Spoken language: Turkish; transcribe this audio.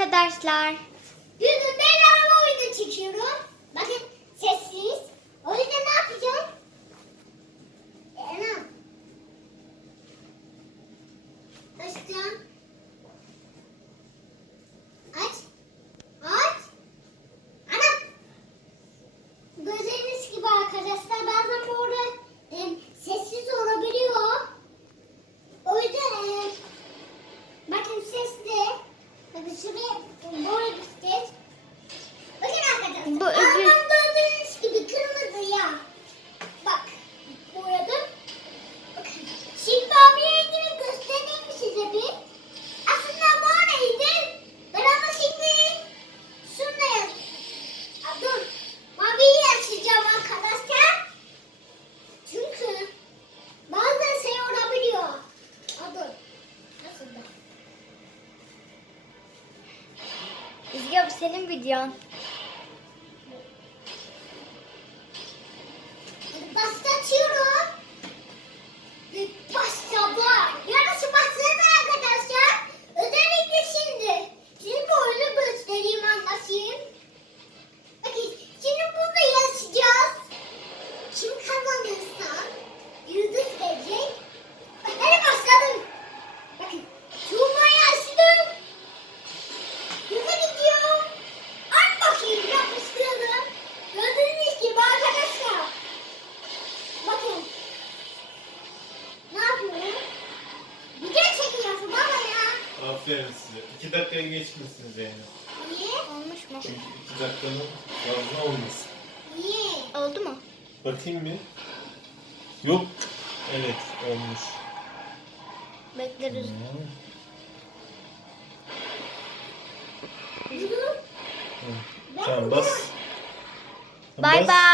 arkadaşlar. Bugün ben araba oyunu çekiyorum. Bakın sessiz. O yüzden ne yapacağım? Ena. Açacağım. Aç. Aç. Ana. Gözleriniz gibi arkadaşlar bazen burada e, sessiz olabiliyor. O yüzden e, bakın sesli. Bakın şuraya Bu senin videon. Aferin size. İki dakikaya geçmişsiniz Zeynep. Niye? Olmuş mu? Çünkü iki dakikanın fazla olmasın. Niye? Oldu mu? Bakayım bir. Yok. Evet olmuş. Bekleriz. Ben Tamam bas. Bay Bas. bay.